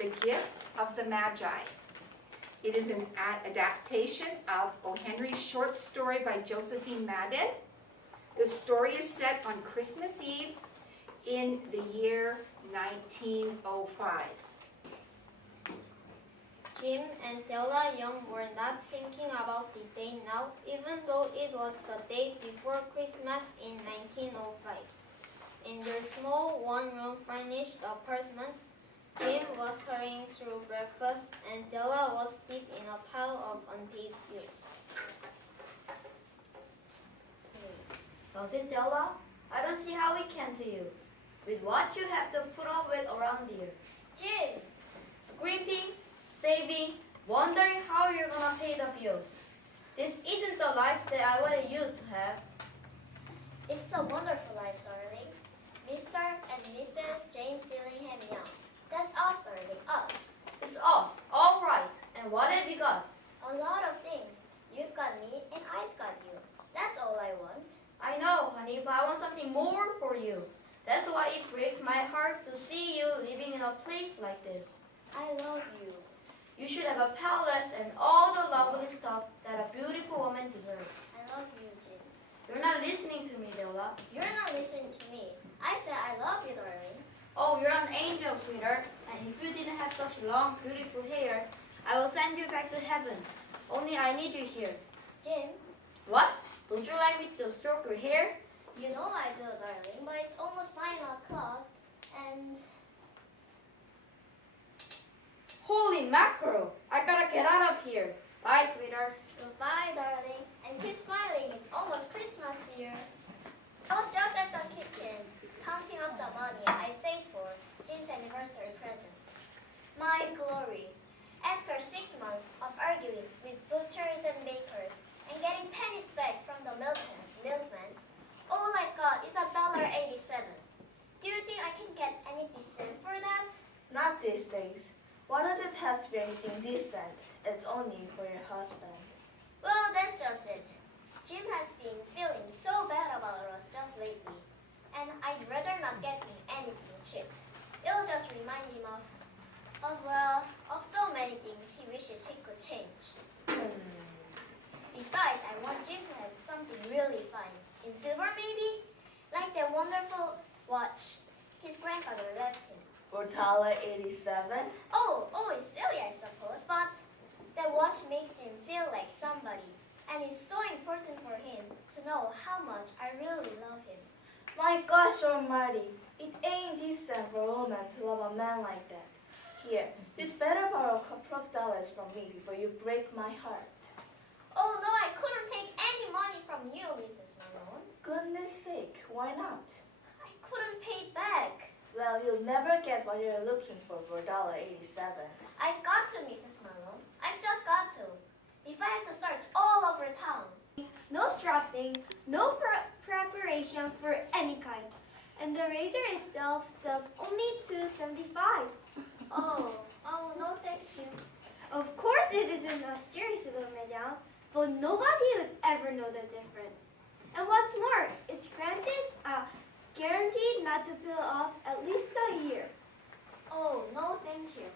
The Gift of the Magi. It is an adaptation of O. Henry's short story by Josephine Madden. The story is set on Christmas Eve in the year 1905. Jim and Della Young were not thinking about the day now, even though it was the day before Christmas in 1905. In their small one-room furnished apartment, Jim was hurrying through breakfast and Della was deep in a pile of unpaid bills. Does it, Della? I don't see how it can to you, with what you have to put up with around here. Jim! Scraping, saving, wondering how you're gonna pay the bills. This isn't the life that I wanted you to have. It's a wonderful life, darling. Mr. and Mrs. James Dillingham Young. That's us, darling, us. It's us, all right. And what have you got? A lot of things. You've got me and I've got you. That's all I want. I know, honey, but I want something more for you. That's why it breaks my heart to see you living in a place like this. I love you. You should have a palace and all the lovely stuff that a beautiful woman deserves. I love you, Jim. You're not listening to me, Della. You're not listening to me. I said I love you, darling. Oh, you're an angel, sweetheart. And if you didn't have such long, beautiful hair, I will send you back to heaven. Only I need you here. Jim, What? Don't you like me to stroke your hair? you know I do, darling, but it's almost 9 o'clock and... Holy mackerel! I gotta get out of here. Bye, sweetheart. Goodbye, darling. And keep smiling. It's almost Christmas, dear. I was just at the kitchen, counting up the money I've saved for Jim's anniversary present. My glory. After 6 months of arguing with butchers and bakers and getting pennies back from the milkman, all I've got is $1.87. Do you think I can get any decent for that? Not these days. Why does it have to be anything decent? It's only for your husband. Well, that's just it. Jim has been feeling so bad about us just lately, and I'd rather not get him anything cheap. It'll just remind him of so many things he wishes he could change. Besides, I want Jim to have something really fine. In silver, maybe? Like that wonderful watch his grandfather left him. For $1.87? Oh, it's silly, I suppose, but that watch makes him feel like somebody. And it's so important for him to know how much I really love him. My gosh almighty, it ain't decent for a woman to love a man like that. Here, you'd better borrow a couple of dollars from me before you break my heart. Oh no, I couldn't take any money from you, Mrs. Malone. Goodness sake, why not? I couldn't pay back. Well, you'll never get what you're looking for $1.87. I've got to, Mrs. Malone. I've just got to. If I had to search all over town. No strapping, no preparation for any kind. And the razor itself sells only $2.75. Oh, no thank you. Of course it isn't a stereotypical madame, but nobody would ever know the difference. And what's more, it's guaranteed not to peel off at least a year. Oh, no thank you.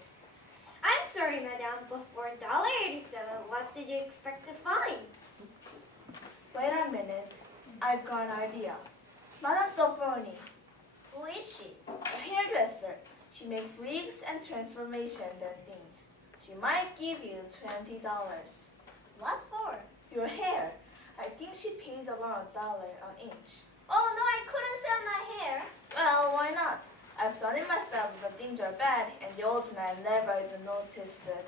I'm sorry, madame, but for $1.87, what did you expect to find? Wait a minute, I've got an idea. Madame Sofroni, Who is she? a hairdresser. She makes wigs and transformation and things. She might give you $20. What for? Your hair. I think she pays around $1 an inch. Oh no, I couldn't sell my hair. Well, why not? I've done it myself, but things are bad, and the old man never even noticed it.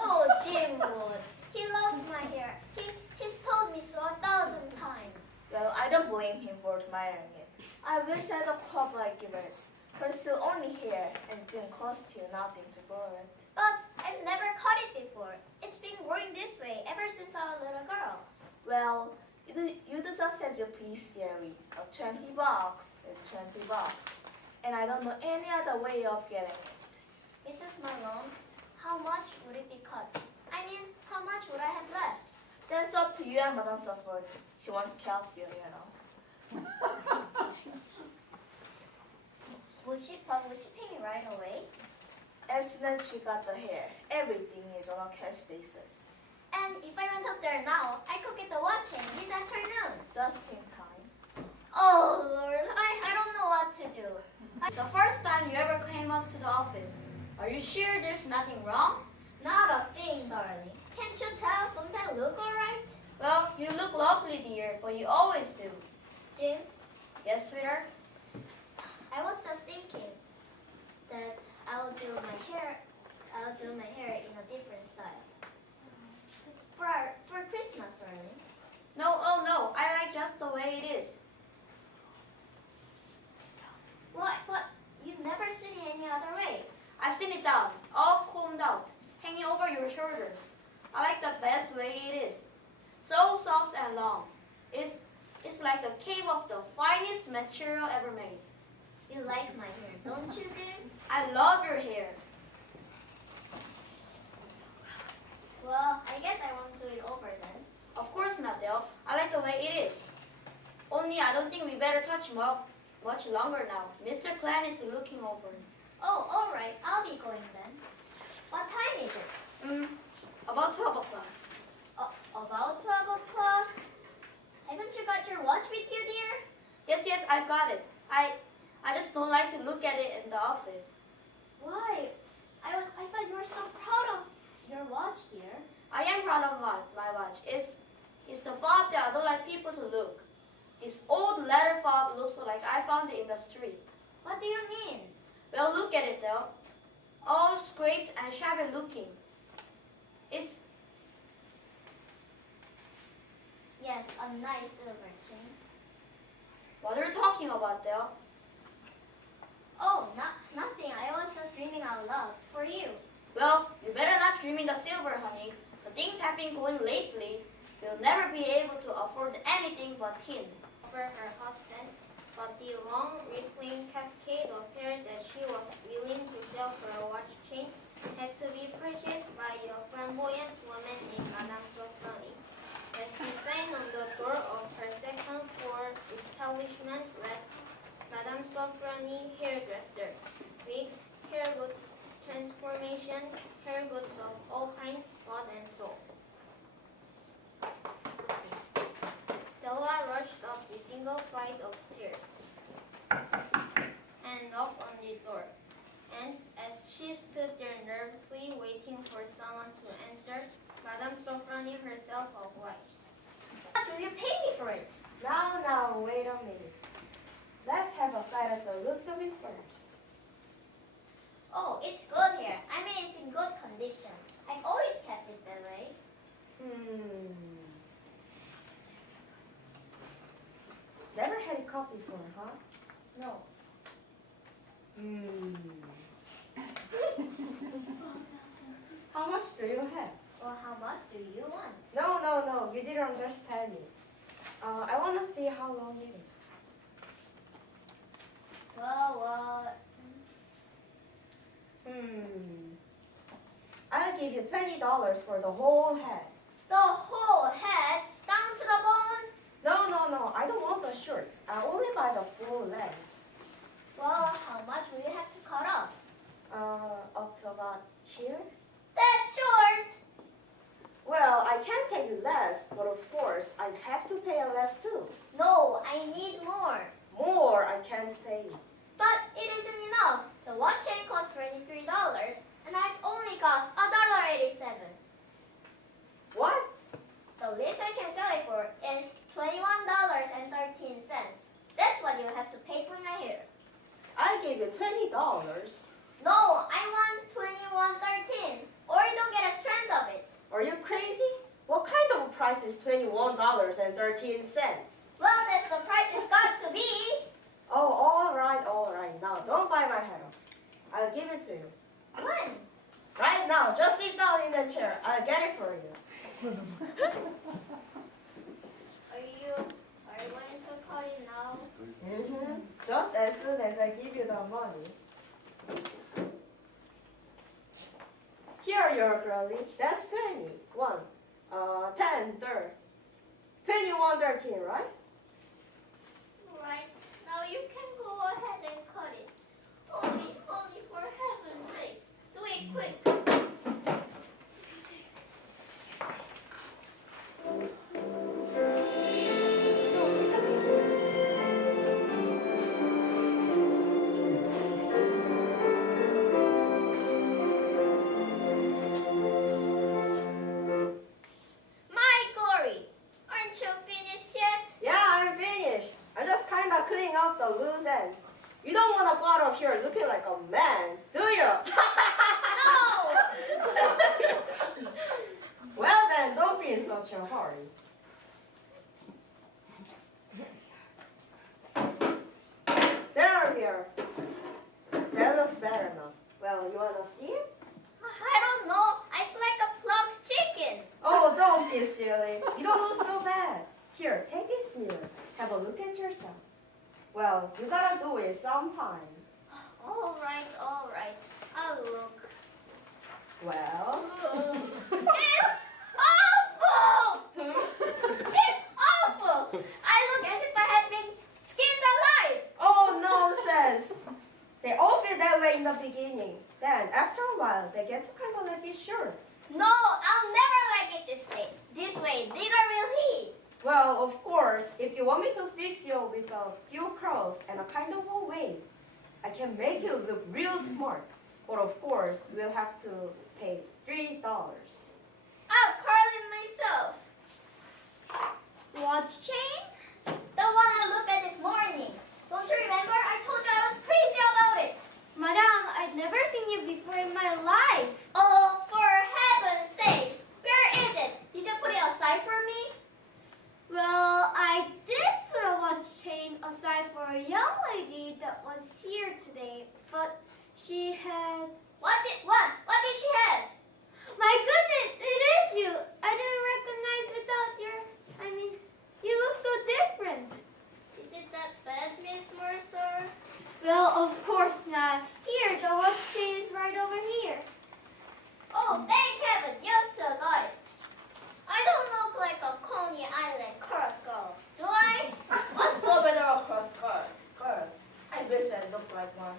Oh, Jim would. He loves my hair. He's told me so 1,000 times. Well, I don't blame him for admiring it. I wish I had a crop like yours. But it's still only hair, and it didn't cost you nothing to grow it. But I've never cut it before. It's been growing this way ever since I was a little girl. Well, you do just as you please, dearie. $20 is $20. And I don't know any other way of getting it. Mrs. Malone, how much would it be cut? I mean, how much would I have left? That's up to you and Madame Suffolk. She wants to help you, you know. Would she pay me right away? As soon as she got the hair, everything is on a cash basis. And if I went up there now, I could get the watch chain this afternoon. Just in time. Oh, Lord, I don't know what to do. The first time you ever came up to the office, are you sure there's nothing wrong? Not a thing, darling. Can't you tell? Don't I look alright? Well, you look lovely, dear, but you always do. Jim, Yes, sweetheart? I was just thinking that I'll do my hair in a different style. For Christmas, darling. No, oh no, I like just the way it is. What? But you've never seen it any other way. I've seen it down, all combed out, hanging over your shoulders. I like the best way it is. So soft and long. It's like the cape of the finest material ever made. You like my hair, don't you, Jim? I love your hair. Well, I guess I won't do it over then. Of course not, Dale. I like the way it is. Only I don't think we better touch him up much longer now. Mr. Clan is looking over him. Oh, alright, I'll be going then. What time is it? About 12 o'clock. About 12 o'clock? Haven't you got your watch with you, dear? Yes, I got it. I just don't like to look at it in the office. Why? I thought you were so proud of your watch, dear. I am proud of my watch. It's the fob that I don't like people to look. This old leather fob looks like I found it in the street. What do you mean? Well, look at it though. All scraped and shabby looking. It's Yes, a nice silver chain. what are you talking about, Dale? Oh, nothing. I was just dreaming out loud for you. Well, you better not dream in the silver, honey. The things have been going lately. You'll never be able to afford anything but tin. For her husband, but the long rippling cascade of hair that she was willing to sell for a watch chain had to be purchased by a flamboyant woman named Madame Sofroni. As the sign on the door of her second floor establishment read, Madame Sofroni Hairdresser, wigs, hair goods, transformation, hair goods of all kinds bought and sold. Della rushed up the single flight of stairs and knocked on the door. And as she stood there nervously waiting for someone to answer, Madame Sofroni herself obliged. How much will you pay me for it? Now, wait a minute. Let's have a sight at the looks of it first. Oh, it's good here. I mean, it's in good condition. I've always kept it that way. Never had a coffee before, huh? No. How much do you have? Well, how much do you want? No, you didn't understand me. I want to see how long it is. Well, I'll give you $20 for the whole head. the whole head down to the bone? No, I don't want the shorts. I only buy the full legs. Well, how much will you have to cut off? Up to about here. That's short. Well, I can't take less, but of course, I'd have to pay less too. No, I need more. More I can't pay. But it isn't enough. The watch chain costs $23, and I've only got $1.87. What? The least I can sell it for is $21.13. That's what you'll have to pay for my hair. I gave you $20. No, I want $21.13, or you don't get a strand of it. Are you crazy? What kind of a price is $21.13? Well, that's the price it's got to be. Oh, all right. Now, don't buy my head off. I'll give it to you. When? Right now, just sit down in the chair. I'll get it for you. Are you going to cut it now? Just as soon as I give you the money. Here you are, girlie. That's 20. 10, 21.13, right? Right. Now you can go ahead and cut it. Only for heaven's sakes, do be quick. My glory, aren't you finished yet? Yeah, I'm finished. I'm just kind of cleaning up the loose ends. You don't want to go out of here looking like a man, do you? No! Well then, don't be in such a hurry. There, here. That looks better now. Well, you want to see it? I don't know. I feel like a plucked chicken. Oh, don't be silly. You don't look so bad. Here, take this mirror. Have a look at yourself. Well, you gotta do it sometime. All right. I'll look. Well, It's awful! It's awful! I look as if I had been skinned alive. oh, nonsense. They all feel that way in the beginning. Then, after a while, they get to kind of like it sure. No, I'll never like it this way. Neither will he. Well, of course, if you want me to fix you with a few curls and a kind of a wave, I can make you look real smart. But of course, we'll have to pay $3. I'll curl it myself. Watch chain? The one I looked at this morning. Don't you remember? I told you I was crazy about it. Madame, I'd never seen you before in my life. Oh, for heaven's sakes. Where is it? Did you put it aside for me? Well, I did put a watch chain aside for a young lady that was here today, but she had... What did she have? My goodness, it is you! I didn't recognize without you look so different. Is it that bad, Miss Mercer? Well, of course not. Here, the watch chain is right over here. Oh, thank heaven, you've still got it. I don't look like a Coney Island cross girl, do I? I'm so better across skirts. I wish I looked like one.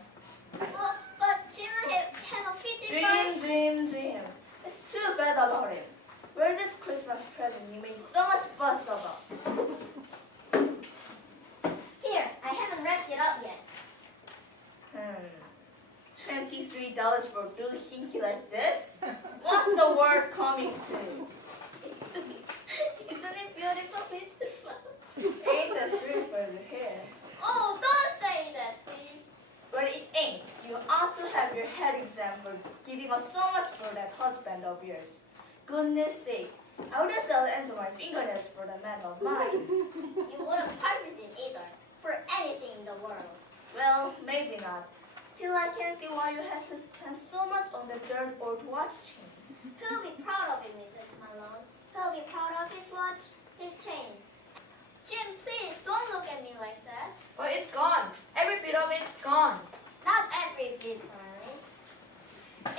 But Jim have a fitted Jim. It's too bad about him. Where's this Christmas present you made so much fuss about? Here, I haven't wrapped it up yet. $23 for blue hinky like this? What's the world coming to? Isn't it beautiful, Mrs. Mom? Ain't that straight for the hair? Oh, don't say that, please. But it ain't. You ought to have your head examined for giving us so much for that husband of yours. Goodness sake, I wouldn't sell the ends of my fingernails for the man of mine. You wouldn't part with it either, for anything in the world. Well, maybe not. Still, I can't see why you have to spend so much on the dirt old watch chain. He'll be proud of it, Mrs. Malone. He'll be proud of his watch, his chain. Jim, please, don't look at me like that. Well, it's gone. Every bit of it's gone. Not every bit, darling.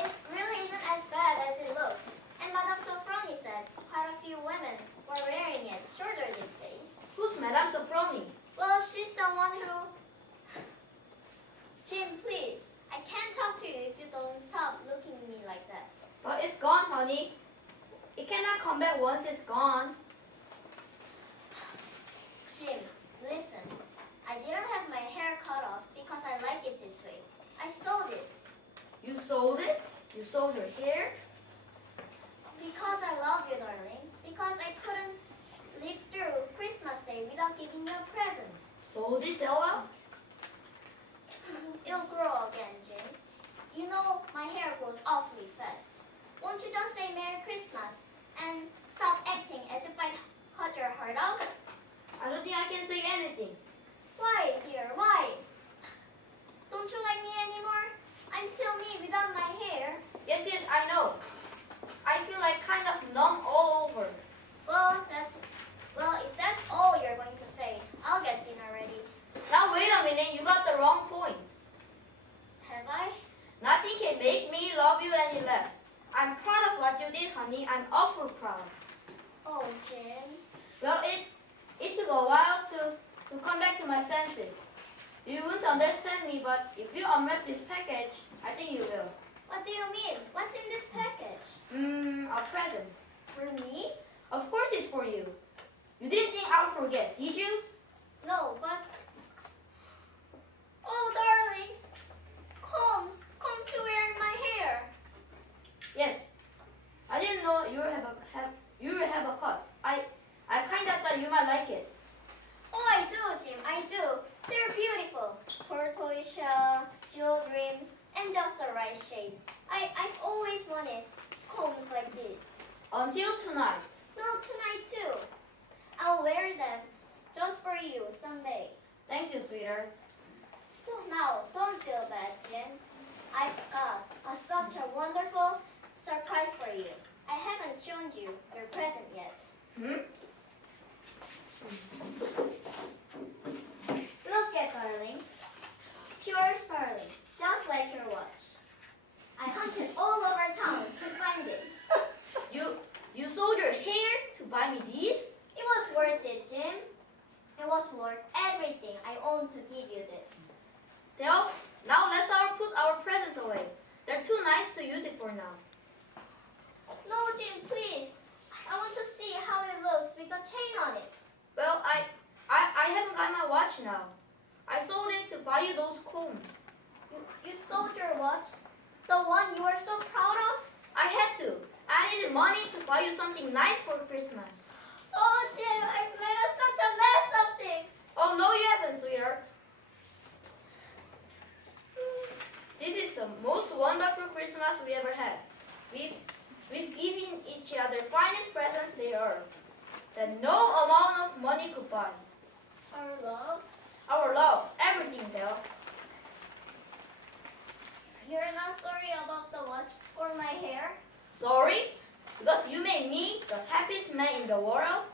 It really isn't as bad as it looks. And Madame Sofroni said quite a few women were wearing it shorter these days. Who's Madame Sofroni? Well, she's the one who... Jim, please. I can't talk to you if you don't stop looking at me like that. Well, it's gone, honey. It cannot come back once it's gone. Jim, listen. I didn't have my hair cut off because I like it this way. I sold it. You sold it? You sold your hair? Because I love you, darling. Because I couldn't live through Christmas Day without giving you a present. Sold it, Della? It'll grow again, Jim. You know, my hair grows awfully fast. Won't you just say Merry Christmas and stop acting as if I cut your heart out? I don't think I can say anything. Why, dear, why? Don't you like me anymore? I'm still me without my hair. Yes, I know. I feel like kind of numb all over. Well, if that's all you're going to say, I'll get dinner ready. Now wait a minute, you got the wrong point. Have I? Nothing can make me love you any less. I'm proud of what you did, honey. I'm awful proud. Oh, Jim. Well, it took a while to come back to my senses. You wouldn't understand me, but if you unwrap this package, I think you will. What do you mean? What's in this package? A present. For me? Of course it's for you. You didn't think I would forget, did you? No, but... Oh, darling. Combs. Combs to wear in my hair. Yes. I didn't know you will have a cut. I kind of thought you might like it. Oh, I do, Jim. I do. They're beautiful. Tortoise shell, jewel rims, and just the right shade. I've always wanted combs like this. Until tonight. No, tonight too. I'll wear them just for you someday. Thank you, sweetheart. Don't feel bad, Jim. I've got such a wonderful surprise for you. I haven't shown you your present yet. Look at darling. Pure sterling, just like your watch. I hunted all over town to find this. You sold your hair to buy me these? It was worth it, Jim. It was worth everything I own to give you this. Well, now let's put our presents away. They're too nice to use it for now. No, Jim, please. I want to see how it looks with the chain on it. Well, I haven't got my watch now. I sold it to buy you those combs. You sold your watch? The one you are so proud of? I had to. I needed money to buy you something nice for Christmas. Oh, Jim, I've made such a mess of things. Oh, no, you haven't, sweetheart. This is the most wonderful Christmas we ever had. We've given each other finest presents they earned that no amount of money could buy. Our love? Our love, everything, Dale. You're not sorry about the watch or my hair? Sorry? Because you made me the happiest man in the world?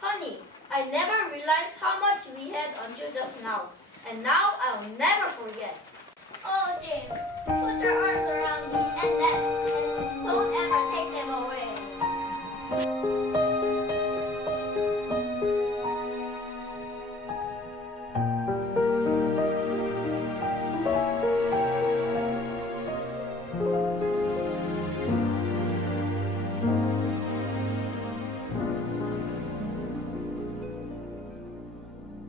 Honey, I never realized how much we had until just now. And now I'll never forget. Oh, Jim.